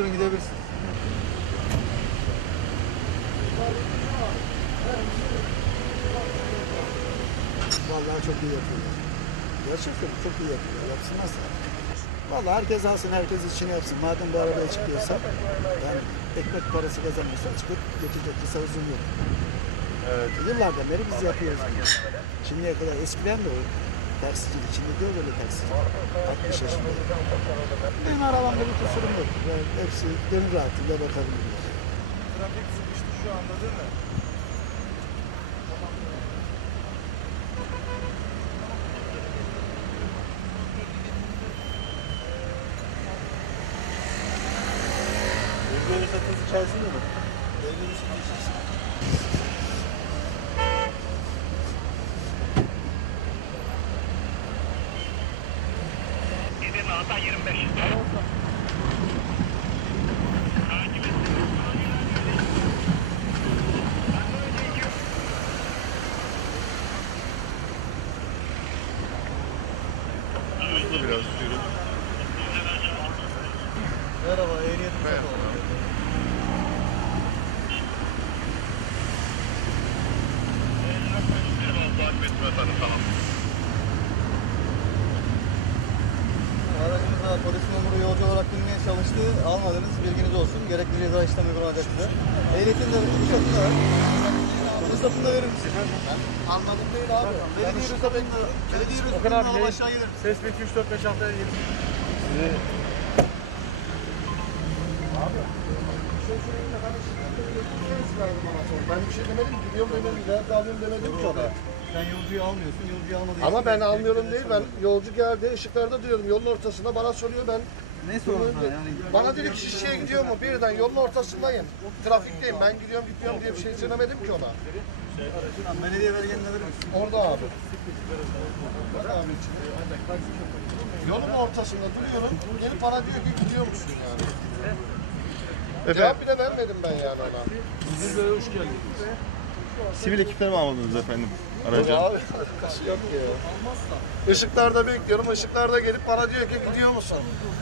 Buyurun gidebilirsiniz. Vallahi çok iyi yapıyorlar. Gerçekten çok iyi yapıyorlar. Yapsınlarsa. Vallahi herkes alsın, herkes işini yapsın. Madem bu arabaya çıkıyorsa, yani ekmek parası kazanıyorsa çıkıp geçecek kısa uzun yok. Evet. Yıllardan beri biz yapıyoruz. Şimdiye kadar eskiden de o taksicilik. Şimdi diyor böyle taksici. 60 yaşında. Benim arabamda bir kusurum yok. Yani hepsi gönül rahatlığıyla bakabilirler. Trafik sıkıştı şu anda değil mi? Evleri satıldı içerisinde mi? Hızlı biraz sürün. Merhaba, ehliyet Merhaba. Aracınıza polis memuru yolcu olarak binmeye çalıştı. Almadınız. Bilginiz olsun. Gerekli ceza işlemi uygulamak size. Ehliyetini de ruhsatını da. Ruhsatını da verir misin? Anladım değil abi. Belediye ruhsatını da belediye ruhsatını da alıp aşağı gelir. Ses 2 3 4 5 6 7. Sizi Ben bir şey demedim ki. Gidiyorum demedim. Nerede alıyorum demedim ki ona. Sen yolcuyu almıyorsun. Yolcuyu almadığı Ama için- ben almıyorum değil. Ben yolcu geldi. ışıklarda duruyorum. Yolun ortasında bana soruyor. Ben Ne sordun ha yani? bana dedi ki şişeye gidiyor mu? Birden yolun ortasındayım. Trafikteyim. Ben gidiyorum gitmiyorum diye bir şey söylemedim ki ona. Tamam, Belediye verir misin? Orada abi. Bak abi içine. Yolun ortasında duruyorum. Gelip bana diyor ki gidiyor musun yani? Cevap bile vermedim ben yani ona. sivil ekipleri mi almadınız efendim aracı? Abi alakası yok ya. Işıklarda bekliyorum. Işıklarda gelip bana diyor ki gidiyor musun?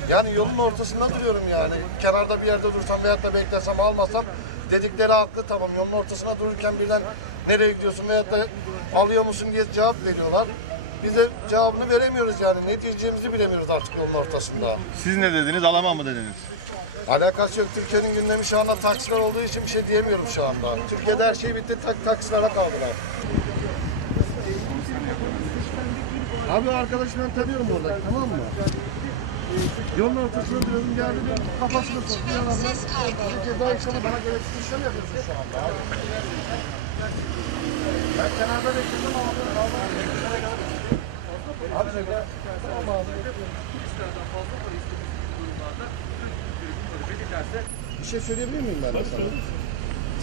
Yani yolun ortasında duruyorum yani. Kenarda bir yerde dursam veyahut da beklesem almasam dedikleri haklı tamam. Yolun ortasına dururken birden nereye gidiyorsun veyahut da alıyor musun diye cevap veriyorlar. Biz de cevabını veremiyoruz yani. Ne diyeceğimizi bilemiyoruz artık yolun ortasında. Siz ne dediniz? Alamam mı dediniz? Alakası yok. Türkiye'nin gündemi şu anda taksiler olduğu için bir şey diyemiyorum şu anda. Türkiye'de her şey bitti. Tak, taksilere kaldılar. Abi arkadaşından tanıyorum orada tamam mı? Yolun ortasında duruyorum geldi benim kafasını soktu. Bir ceza işlemi bana gereksiz işlem yapıyorsun şu anda abi. Ben kenarda bekledim ama ben kaldım. Abi söyle. Tamam abi. Bir şey söyleyebilir miyim ben de sana?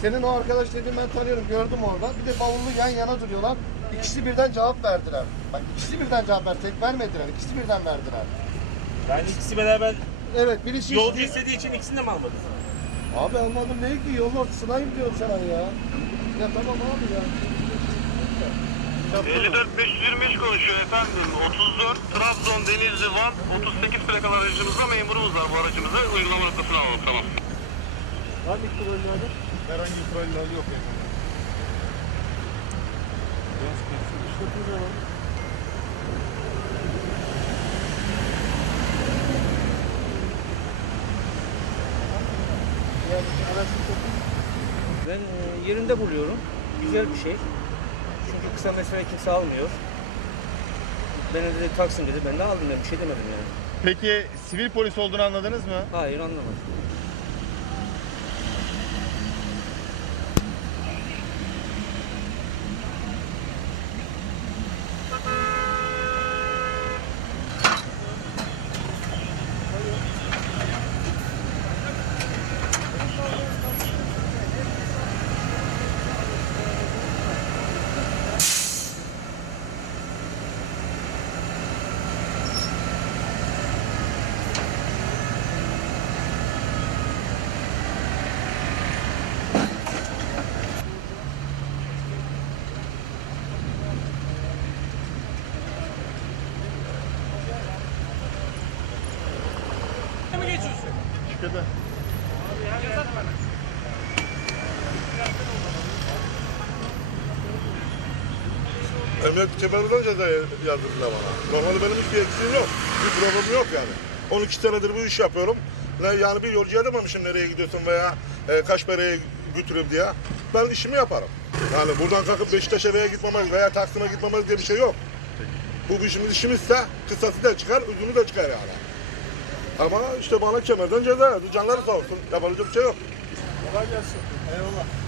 Senin o arkadaş dediğin ben tanıyorum, gördüm orada. Bir de bavullu yan yana duruyorlar. İkisi birden cevap verdiler. Bak ikisi birden cevap verdi, tek vermediler. İkisi birden verdiler. Ben ikisi beraber Evet, birisi yolcu istedi- istediği için ikisini de mi almadın? Abi almadım ne ki yolun ortasındayım diyorum sana ya. Ya tamam abi ya. 54 525 konuşuyor efendim. 34 Trabzon Denizli Van 38 plakalı aracımızda memurumuz var bu aracımızı. Uygulama noktasına alalım tamam. Herhangi bir kurallar yok efendim. Ben e, yerinde buluyorum. Güzel bir şey. Çünkü kısa mesafe kimse almıyor. Ben de dedi Taksim dedi. Ben de aldım ben bir şey demedim yani. Peki sivil polis olduğunu anladınız mı? Hayır anlamadım. Emniyet kemerinden ceza yazdırdılar bana. Normalde benim hiçbir eksiğim yok. Bir problemim yok yani. 12 senedir bu iş yapıyorum. Yani bir yolcuya dememişim nereye gidiyorsun veya e, kaç paraya götürüp diye. Ben işimi yaparım. Yani buradan kalkıp Beşiktaş'a veya gitmemez veya Taksim'e gitmemez diye bir şey yok. Bu işimiz işimizse kısası da çıkar, uzunu da çıkar yani. Ama işte bana kemerden ceza yazdı. Canları sağ olsun. Yapabilecek bir şey yok. Eyvallah.